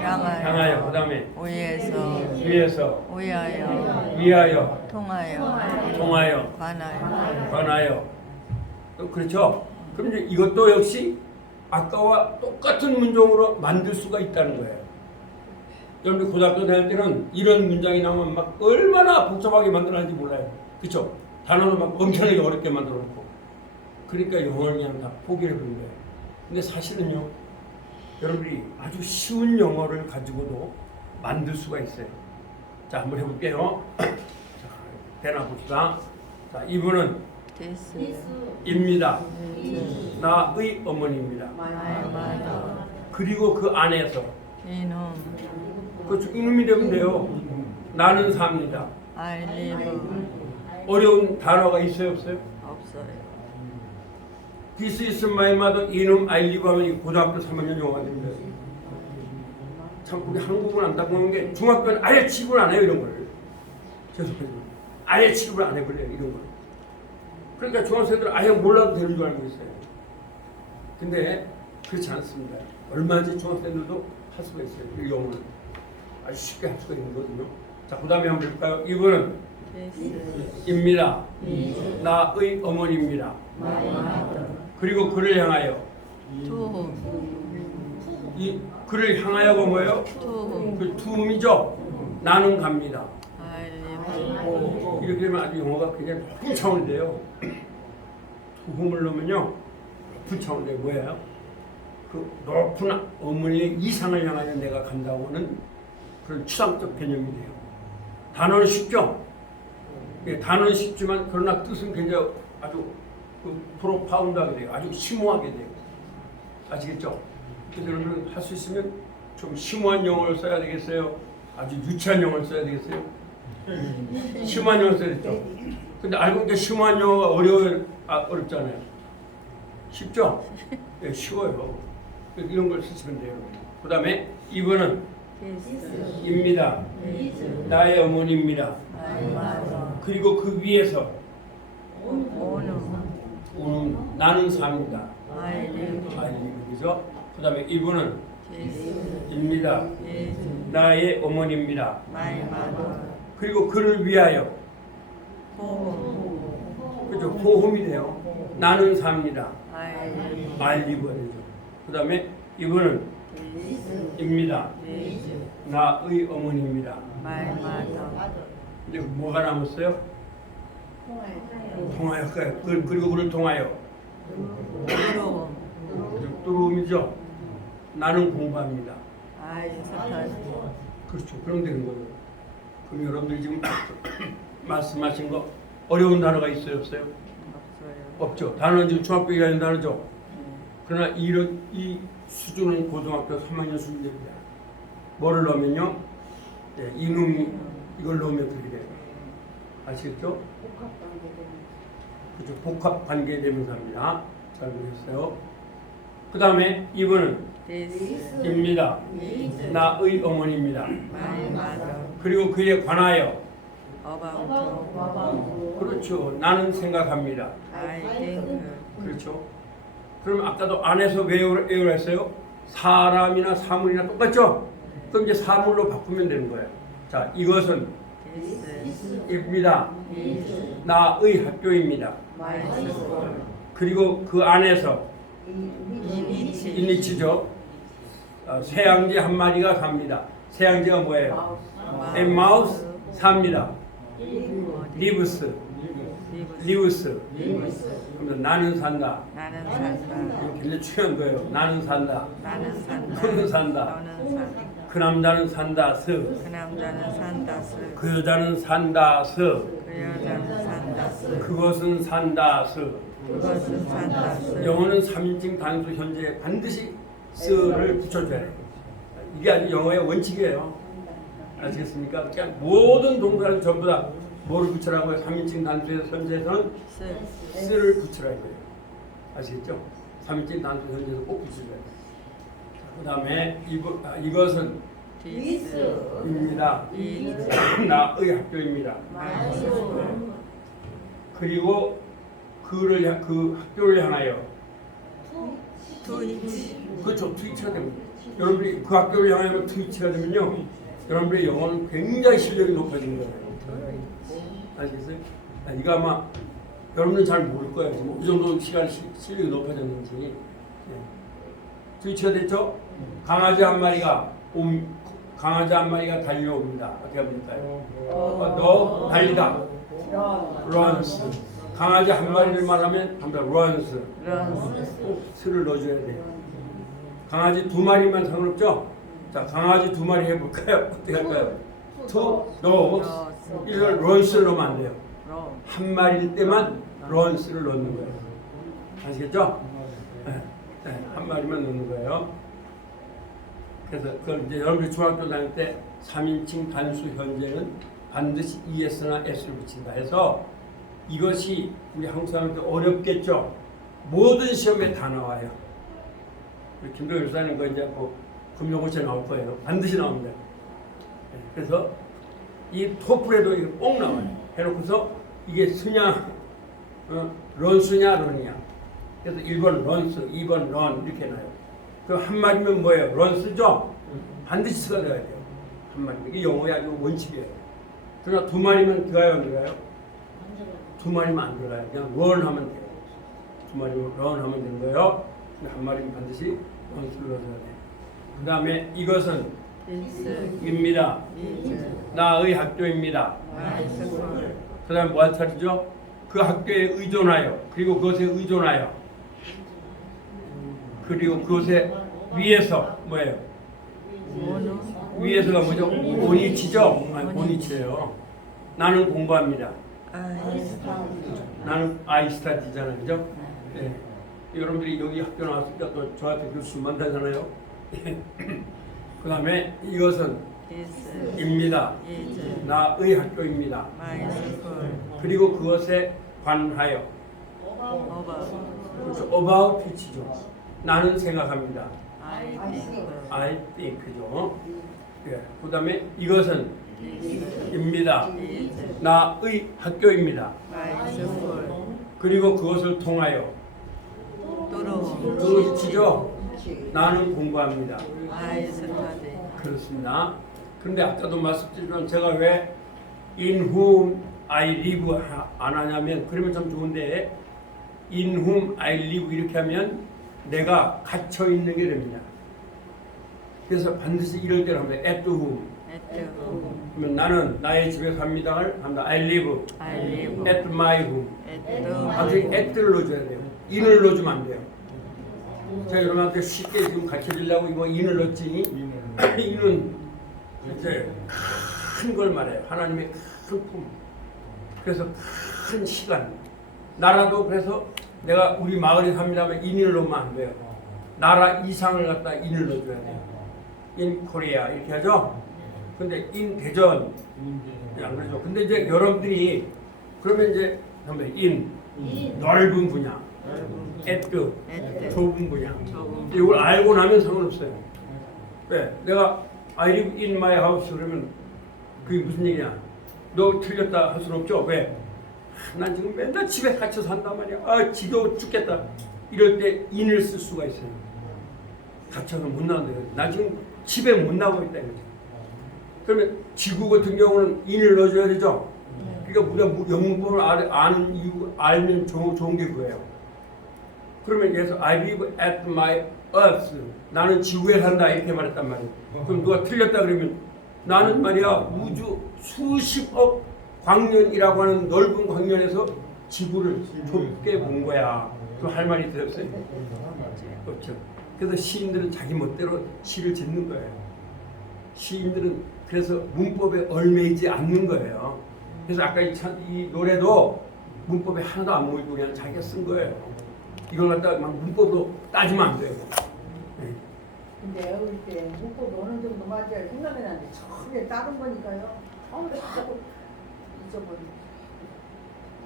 향하여. 그 다음에 위에서. 위하여. 통하여. 관하여. 그렇죠? 그럼 이제 이것도 역시 아까와 똑같은 문장으로 만들 수가 있다는 거예요. 여러분들 고등학교 다닐 때는 이런 문장이 나오면 막 얼마나 복잡하게 만들어놨는지 몰라요. 그렇죠? 단어를 막 엄청나게 어렵게 만들어놓고. 그러니까 영어를 그냥 다 포기를 해버린 거예요. 근데 사실은요. 여러분들이 아주 쉬운 영어를 가지고도 만들 수가 있어요. 자, 한번 해볼게요. 자, 대나 봅시다. 자, 이분은 입니다. 나의 어머니입니다. 그리고 그 안에서 그렇죠. 이놈이 되면 돼요. 나는 삽니다. 어려운 단어가 있어요, 없어요? 없어요. This is my mother. 이놈 I live 하면 고등학교 3학년 영어가 됩니다. 참 우리 한국은 안 닦는 게 중학교는 아예 취급을 안 해요 이런 걸. 죄송해요. 아예 취급을 안 해버려요 이런 걸. 그러니까 중학생들은 아예 몰라도 되는 줄 알고 있어요. 근데 그렇지 않습니다. 얼마든지 중학생들도 할 수가 있어요. 이 영어를 아주 쉽게 할 수가 있는 거거든요. 자, 그 다음에 한번 볼까요? 이분은 입니다. 나의 어머니입니다. 그리고 그를 향하여. 이 그를 향하여가 뭐예요? 그 투음이죠. 나는 갑니다. 이렇게 되면 아주 영어가 굉장히 높은 차원인데요. 투음을 넣으면요 높은 차원인데 뭐예요? 그 높은 어머니의 이상을 향하여 내가 간다고 하는 그런 추상적 개념이 돼요. 단어는 쉽죠? 예, 단어는 쉽지만 그러나 뜻은 굉장히 아주 프로파운드하게 돼요. 아주 심오하게 돼요. 아시겠죠? 그래서 여러분 할 수 있으면 좀 심오한 영어를 써야 되겠어요? 아주 유치한 영어를 써야 되겠어요? 심오한 영어를 써야 되죠? 근데 알고 보니까 심오한 영어가 어렵잖아요. 쉽죠? 네, 쉬워요. 이런 걸 쓰시면 돼요. 그 다음에 이분은 입니다. 나의 어머니입니다. 그리고 그 위에서 오는 나는 삽니다. 그죠? 그 다음에 이분은 입니다. 나의 어머니입니다. 그리고 그를 위하여 그죠? 보험이 돼요. 나는 삽니다. 알리버리죠. 그 다음에 이분은 입니다. 나의 어머니입니다. 이제 뭐가 남았어요? 통하여. 그리고 그를 통하여. 뚜룸이죠. 나는 공부합니다. I study. 그렇죠. 그럼 되는 거예요. 그럼 여러분들이 지금 말씀하신 거 어려운 단어가 있어요, 없어요? 없어요. 없죠. 단어는 지금 중학교 1학년 단어죠. 그러나 이 수준은 고등학교 3학년 수준입니다. 뭐를 넣으면요? 네, 이놈이 이걸 넣으면 그렇게 돼요. 아시겠죠? 그렇죠. 복합관계대명사입니다. 잘 보셨어요? 그 다음에 이번은 This 입니다. 나의 어머니입니다. my mother. 그리고 그에 관하여 About 그렇죠. 나는 생각합니다. I think. 그렇죠. 그럼 아까도 안에서 외우라 했어요? 사람이나 사물이나 똑같죠? 그럼 이제 사물로 바꾸면 되는 거예요. 자, 이것은 This 입니다. is 나의 학교입니다. my school. 그리고 그 안에서 Inich. 인니치죠. 새양지 한 마리가 삽니다. 새양지가 뭐예요? 엠마우스 삽니다. 리브스, 리브스. 그러면 나는 산다. 나는 산다. 이거 굉장히 중요한 거예요. 나는 산다. 나는 산다. 너는 산다. 너는 산다. 그 남자는 산다. 스. 그 남자는 산다. 그 여자는 산다. 스. 그 여자는 산다. 그것은 산다. 스. 그것은 산다. 영어는 3인칭 단수 현재에 반드시 스를 붙여줘야 돼요. 이게 아주 영어의 원칙이에요. 아시겠습니까? 그냥 모든 동사를 전부 다 뭐를 붙이라고요? 3인칭 단수의 현재에서는 스를 붙이라고 해요. 아시겠죠? 3인칭 단수 현재에서 꼭 붙여줘야 돼요. 그 다음에 이것은 This 입니다. is 나의 학교입니다. my school. 그리고 그 학교를 향하여 To each. 그렇죠. 트위치가 됩니다. 여러분들이 그 학교를 향하여 트위치가 되면요, 여러분들의 영어는 굉장히 실력이 높아지는 거예요. 아시겠어요? 이거 아마 여러분은 잘 모를 거예요. 지금 이 정도 시간 실력이 높아졌는지. 네. 트위치가 됐죠? 강아지 한 마리가 달려옵니다. 어떻게 볼까요? 너 달리다. runs. 강아지 한 마리를 말하면 runs. 꼭 스를 넣어줘야 돼요. 강아지 두 마리만 상관없죠? 자, 강아지 두 마리 해볼까요? 어떻게 할까요? two dogs. 이걸 runs를 넣으면 안 돼요. 한 마리일 때만 runs를 넣는 거예요. 아시겠죠? 네, 한 마리만 넣는 거예요. 그래서 그걸 이제 여러분이 중학교 다닐 때 3인칭 단수 현재는 반드시 ES나 S를 붙인다 해서 이것이 우리 한국 사람한테 어렵겠죠? 모든 시험에 다 나와요. 우리 김도현 교사님 거 이제 뭐 금요고시에 나올 거예요. 반드시 나옵니다. 네, 그래서 이 토플에도 이거 꼭 나와요. 해놓고서 이게 스냐, 런스냐, 런이냐. 그래서 1번 런스, 2번 런 이렇게 나요. 그 한 마리면 뭐예요? 런스죠? 반드시 스가 돼야 돼요. 한 마리. 이게 영어의 아주 원칙이에요. 그러나 두 마리면 들어가요, 안 들어가요? 두 마리면 안 들어가요. 그냥 런 하면 돼요. 두 마리면 런 하면 되는 거예요. 한 마리면 반드시 런스를 넣어줘야 돼요. 그 다음에 이것은 입니다. 나의 학교입니다. 그 다음에 뭐 할 차례죠? 그 학교에 의존하여, 그리고 그것에 의존하여, 그리고 그것에 위에서 뭐예요? 위에서가 뭐죠? 오니치죠? 아니, 오니치예요. 나는 공부합니다. 나는 아이스타디잖아요, 그죠? 네. 여러분들이 여기 학교 나왔으니까 또 저한테 교수 만나잖아요. 그 다음에 이것은 입니다. 나의 학교입니다. 그리고 그것에 관하여. 그렇죠. about teach죠. 나는 생각합니다. I think죠. 예. 그 다음에 이것은 입니다. 나의 학교입니다. 그리고 그것을 통하여. 그렇죠. 나는 공부합니다. 그렇습니다. 그런데 아까도 말씀드렸지만 제가 왜 in whom I live 안 하냐면, 그러면 참 좋은데 in whom I live 이렇게 하면 내가 갇혀 있는 게 됩니다. 그래서 반드시 이럴 때는 합니다. at whom. 그러면 나는 나의 집에 삽니다를 합니다. I live at my home. 반드시 at를 넣어줘야 돼요. in을 넣어주면 안 돼요. 제가 여러분한테 쉽게 지금 가르쳐주려고 이거 인을 넣었지. 인은 이제 큰 걸 말해요. 하나님의 큰 품. 그래서 큰 시간. 나라도 그래서 내가 우리 마을에 삽니다면 인을 넣으면 안 돼요. 나라 이상을 갖다 인을 넣어줘야 돼요. 인 코리아 이렇게 하죠. 근데 인 대전 안 그러죠. 근데 이제 여러분들이 그러면 이제 인 넓은 분야, 에뜨 좁은 분야. 이걸 알고 나면 상관없어요. 왜? 내가 I live in my house 그러면 그게 무슨 얘기냐? 너 틀렸다 할 수는 없죠. 왜? 난 지금 맨날 집에 갇혀 산단 말이야. 아 지겨워 죽겠다. 이럴 때 인을 쓸 수가 있어요. 갇혀서 못 나온대요. 나 지금 집에 못 나오고 있다 이거죠. 그러면 지구 같은 경우는 인을 넣어줘야 되죠. 그러니까 우리가 영문법을 아는 이유 알면 좋은 게 그거예요. 그러면 그래서 I live at my earth. 나는 지구에 산다 이렇게 말했단 말이에요. 그럼 누가 틀렸다 그러면 나는 말이야 우주 수십억 광년이라고 하는 넓은 광년에서 지구를 좁게 본 거야. 그 할 말이 들었어요. 그렇죠. 그래서 시인들은 자기 멋대로 시를 짓는 거예요. 시인들은 그래서 문법에 얽매이지 않는 거예요. 그래서 아까 이 노래도 문법에 하나도 안 모이고 그냥 자기가 쓴 거예요. 이걸 갖다가 막 문법으로 따지면 안 돼요. 네. 근데 어릴 때 문법이 어느 정도 맞아야 생각이 나는데 처음에 다른 거니까요. 처음에 자꾸 잊어버리고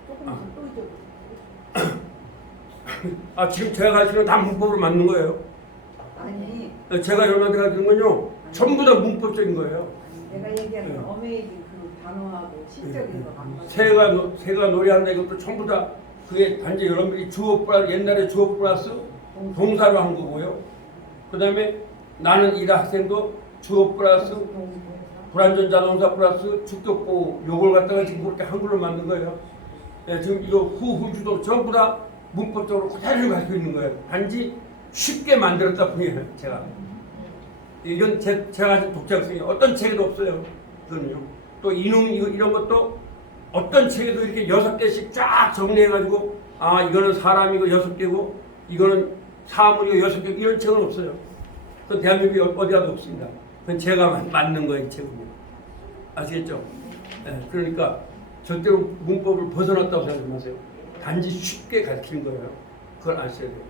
조금씩 또 잊어버리고. 아 지금 제가 가르치는 다 문법으로 맞는 거예요. 아니 제가 여러분한테 가르치는 건요 전부 다 문법적인 거예요. 아니, 내가 얘기하는 건 어메이징 그 단어하고 시적인 거 맞는 새가 노래한다 이것도 전부 다 그게 단지 여러분들이 주어 플러스 옛날에 주어 플러스 동사로 한 거고요. 그 다음에 나는 이 학생도 주어 플러스 불완전 자동사 플러스 주격보 요걸 갖다가 지금 그렇게 한글로 만든 거예요. 예, 지금 이거 후주도 전부 다 문법적으로 그대로 가지고 있는 거예요. 단지 쉽게 만들었다 뿐이에요. 제가 이건 제가 가진 독자성이 어떤 책에도 없어요. 그거는요. 또 이놈 이런 것도 어떤 책에도 이렇게 6개씩 쫙 정리해가지고 아 이거는 사람이고 6개고 이거는 사물이고 6개 이런 책은 없어요. 그 대한민국에 어디 가도 없습니다. 그건 제가 만든 거예요. 이 책은요. 아시겠죠? 네, 그러니까 절대로 문법을 벗어났다고 생각하지 마세요. 단지 쉽게 가르치는 거예요. 그걸 아셔야 돼요.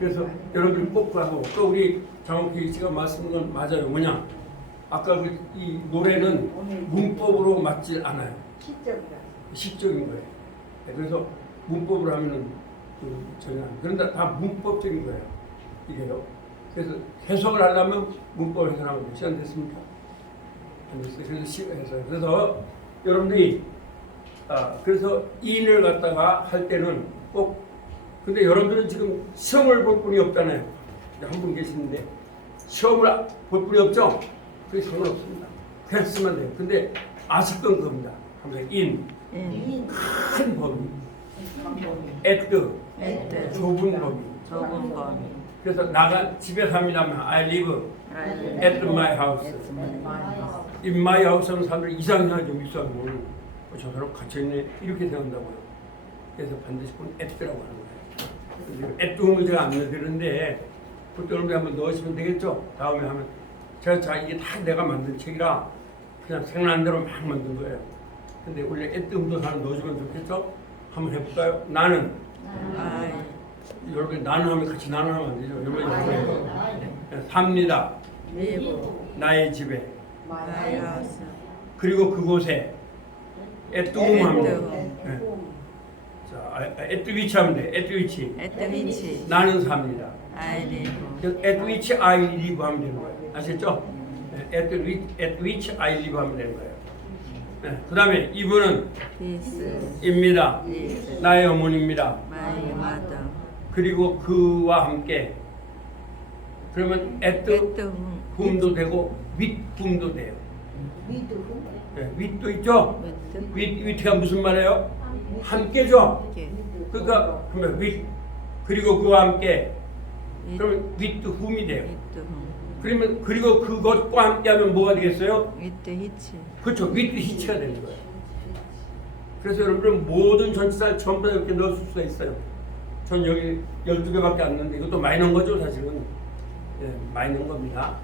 그래서 여러분들이 꼭 하고 또 우리 장옥희 씨가 말씀한 건 맞아요. 뭐냐? 아까 이 노래는 문법으로 맞질 않아요. 시적이라. 시적인 거예요. 네, 그래서 문법으로 하면은 전혀 안. 그런데 다 문법적인 거예요. 이게요. 그래서 해석을 하려면 문법을 해석하는 거예요. 시간 됐습니까? 안 됐어요. 그래서 해석. 그래서 여러분들이 그래서 인을 갖다가 할 때는 꼭 근데 여러분들은 지금 시험을 볼 분이 없잖아요. 한 분 계시는데 시험을 볼 분이 없죠? 그게 상관없습니다. 그냥 쓰면 돼요. 근데 아실 건 그겁니다. 한번 큰 범위, 에뜨 좁은 범위. 좁은 범위. 그래서 나가 집에 삽니다면 I live at my house. In my house 하면 사람들이 이상하죠. 윗사람은 저 사람 갇혀있네 이렇게 생각한다고요. 그래서 반드시 그건 에뜨라고 하는 거예요. 에뜨음을 제가 안 넣어드리는데 그때 여러분들 한번 넣으시면 되겠죠. 다음에 하면 제가 이게 다 내가 만든 책이라 그냥 생각난 대로 막 만든 거예요. 근데 원래 에뜨음도 하나 넣어주면 좋겠죠. 한번 해볼까요? 나는 여러분 나는 하면 같이 나는 하면 안 되죠. 여러분이 삽니다. 나의 집에 마이 하우스. 그리고 그곳에 에뜨음 하면 돼. 자, 에뜨위치 하면 돼. 에뜨위치. 에트위치. 나는 삽니다. 아이리브. 에뜨위치 I live 하면 되는 거예요. 아시겠죠? 에뜨위치 I live 하면 되는 거예요. 네. 그 다음에 이분은 입니다. 나의 어머니입니다. 마이 마더. 그리고 그와 함께 그러면 에뜨 훔도 되고 윗 훔도 돼요. 네, 윗도 있죠? 윗가 무슨 말이에요? 함께죠? 그러니까 그러면 윗 그리고 그와 함께 그러면 윗도 훔이 돼요. 그러면 그리고 그것과 함께하면 뭐가 되겠어요? 위트 히치. 그렇죠. 윗도 히치가 되는 거예요. 그래서 여러분들은 모든 전치사를 전부 다 이렇게 넣을 수가 있어요. 전 여기 12개밖에 안 넣는데 이것도 많이 넣은 거죠 사실은. 예, 많이 넣은 겁니다.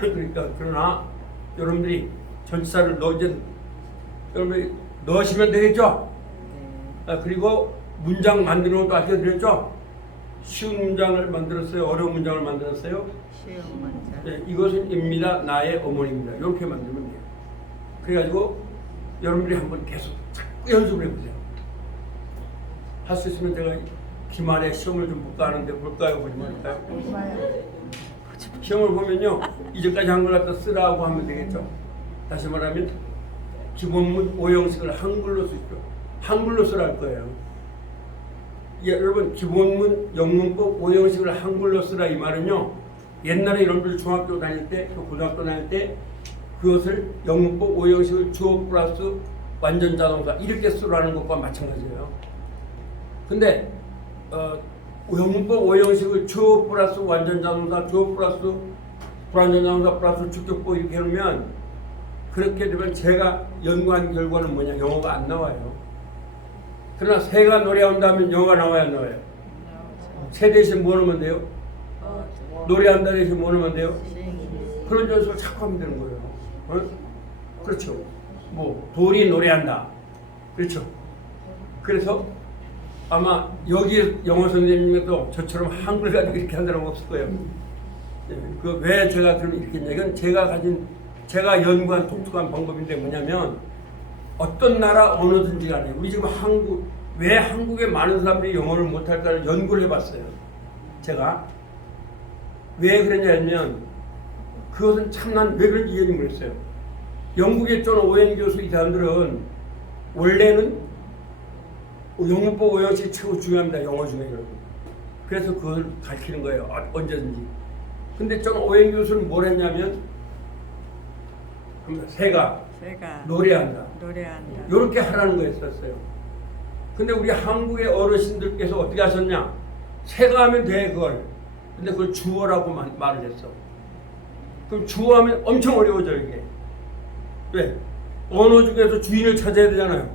그러니까 그러나 여러분들이 전치사를 여러분들이 넣으시면 되겠죠. 그리고 문장 만드는 것도 알려드렸죠. 쉬운 문장을 만들었어요. 어려운 문장을 만들었어요. 쉬운 문장. 네, 이것은 입니다. 나의 어머니입니다. 이렇게 만들면 돼요. 그래가지고 여러분들이 한번 계속 자꾸 연습을 해보세요. 할 수 있으면 제가 기말에 시험을 좀 볼까 하는데 볼까요? 보지 말까요? 보지 마요. 시험을 보면요. 이제까지 한 걸 갖다 쓰라고 하면 되겠죠. 다시 말하면 기본문 5형식을 한글로 쓰십시오. 한글로 쓰라 할 거예요. 예, 여러분 기본문 영문법 5형식을 한글로 쓰라 이 말은요. 옛날에 여러분들 중학교 다닐 때 또 고등학교 다닐 때 그것을 영문법 5형식을 주어 플러스 완전 자동사 이렇게 쓰라는 것과 마찬가지예요. 근데 영문법 5형식을 주어 플러스 완전 자동사 주어 플러스 불완전 자동사 플러스 주격보 이렇게 해놓으면 그렇게 되면 제가 연구한 결과는 뭐냐 영어가 안 나와요. 그러나 새가 노래한다 하면 영어가 나와야 안 나와요. 새 대신 뭐 넣으면 돼요? 노래한다 대신 뭐 넣으면 돼요? 그런 연습을 자꾸 하면 되는 거예요. 그렇죠. 뭐 돌이 노래한다. 그렇죠. 그래서 아마 여기 영어 선생님도 저처럼 한글 가지고 이렇게 한 사람 없을 거예요. 그 왜 제가 그럼 이렇게 했냐면 제가 연구한 독특한 방법인데 뭐냐면 어떤 나라 언어든지 간에 우리 지금 왜 한국에 많은 사람들이 영어를 못할까를 연구를 해봤어요. 제가 왜 그러냐면 그것은 참 난 왜 그런지 이해를 못했어요. 영국에 있던 오웬 교수 이 사람들은 원래는 영문법 5형식이 최고 중요합니다. 영어 중에 여러분. 그래서 그걸 가르치는 거예요. 언제든지. 근데 전 오웬 교수는 뭘 했냐면 새가 노래한다. 이렇게 하라는 거였었어요. 근데 우리 한국의 어르신들께서 어떻게 하셨냐? 새가 하면 돼 그걸. 근데 그걸 주어라고 말을 했어. 그럼 주어하면 엄청 어려워져 이게. 왜? 언어 중에서 주인을 찾아야 되잖아요.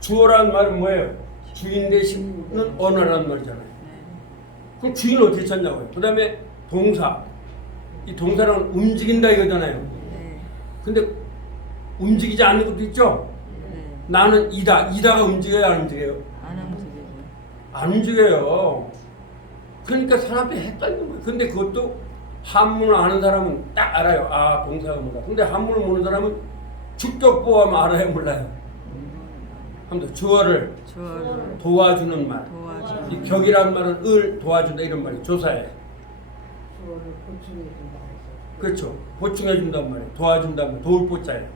주어라는 말은 뭐예요? 주인 대신은 언어라는 말이잖아요. 그럼 주인을 어떻게 찾냐고요? 그 다음에 동사. 이 동사는 움직인다 이거잖아요. 근데 움직이지 않는 것도 있죠? 나는 이다가 움직여요? 안 움직여요? 안 움직여요. 그러니까 사람들이 헷갈리는 거예요. 근데 그것도 한문을 아는 사람은 딱 알아요. 아, 동사가 뭐다. 근데 한문을 모르는 사람은 주격보호하면 알아요? 몰라요? 한번 주어를 도와주는 말. 이 격이라는 말은 을 도와준다 이런 말이 조사해. 주어를 보충해준다. 그렇죠. 보충해준단 말이에요. 도와준단 말이에요. 도울 보자예요.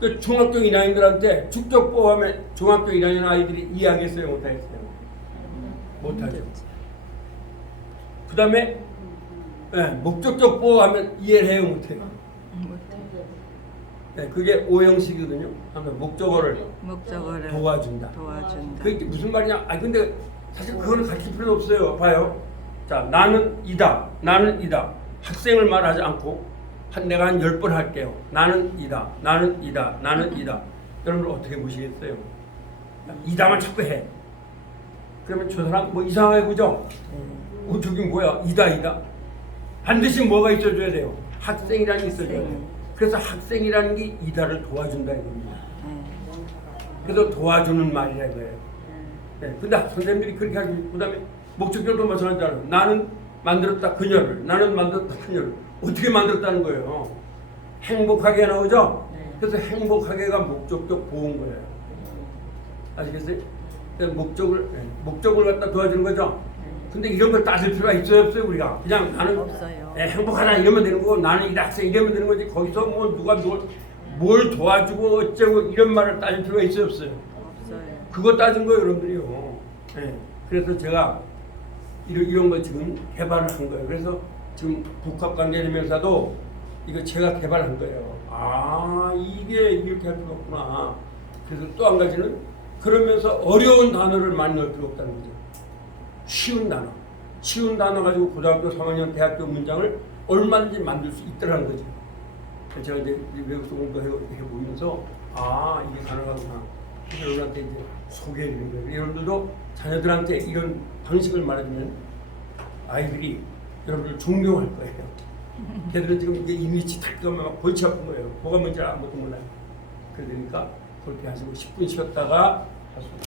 그 중학교 1학년들한테 주격보호하면 중학교 1학년 아이들이 이해하겠어요? 못하겠어요? 못하죠. 그 다음에 목적적 보호하면 이해를 해요? 못해요? 그게 5형식이거든요. 하면 목적어를 도와준다. 그게 무슨 말이냐? 근데 사실 그거는 가르칠 필요도 없어요. 봐요. 자, 나는 이다. 학생을 말하지 않고 내가 한 10번 할게요. 나는 이다. 여러분들 어떻게 보시겠어요? 이다만 자꾸 해. 그러면 저 사람 뭐 이상하게 보죠? 저기 뭐야? 이다. 반드시 뭐가 있어줘야 돼요? 학생이라는 게 있어줘야 돼요. 그래서 학생이라는 게 이다를 도와준다 이겁니다. 그래서 도와주는 말이라 이거예요. 근데 선생님들이 그렇게 하시고 그 다음에 목적격도 마찬가지잖아요. 나는 만들었다 그녀를. 어떻게 만들었다는 거예요? 행복하게 나오죠? 그래서 행복하게가 목적격 보호인 거예요. 아시겠어요? 목적을 갖다 도와주는 거죠? 근데 이런 걸 따질 필요가 있어요 없어요 우리가? 그냥 나는 행복하다 이러면 되는 거고 나는 이 학생 이러면 되는 거지 거기서 뭐 누가 뭘 도와주고 어쩌고 이런 말을 따질 필요가 있어요 없어요? 그거 따진 거예요 여러분들이요. 그래서 제가 이런 거 지금 개발을 한 거예요. 그래서 지금 복합관계대명사도 이거 제가 개발한 거예요. 이게 이렇게 할 필요가 없구나. 그래서 또 한 가지는 그러면서 어려운 단어를 많이 넣을 필요 없다는 거죠. 쉬운 단어 가지고 고등학교 3학년 대학교 문장을 얼마든지 만들 수 있더라는 거죠. 제가 이제 외국서 공부해 보면서 이게 가능하구나. 여러분한테 이제 소개해드리는 거예요. 여러분들도 자녀들한테 이런 방식을 말해주면 아이들이 여러분들 존경할 거예요. 걔들은 지금 이게 이미지 탁 막 골치 아픈 거예요. 뭐가 뭔지 아무것도 몰라요. 그러니까 그렇게 하시고 10분 쉬었다가 하시고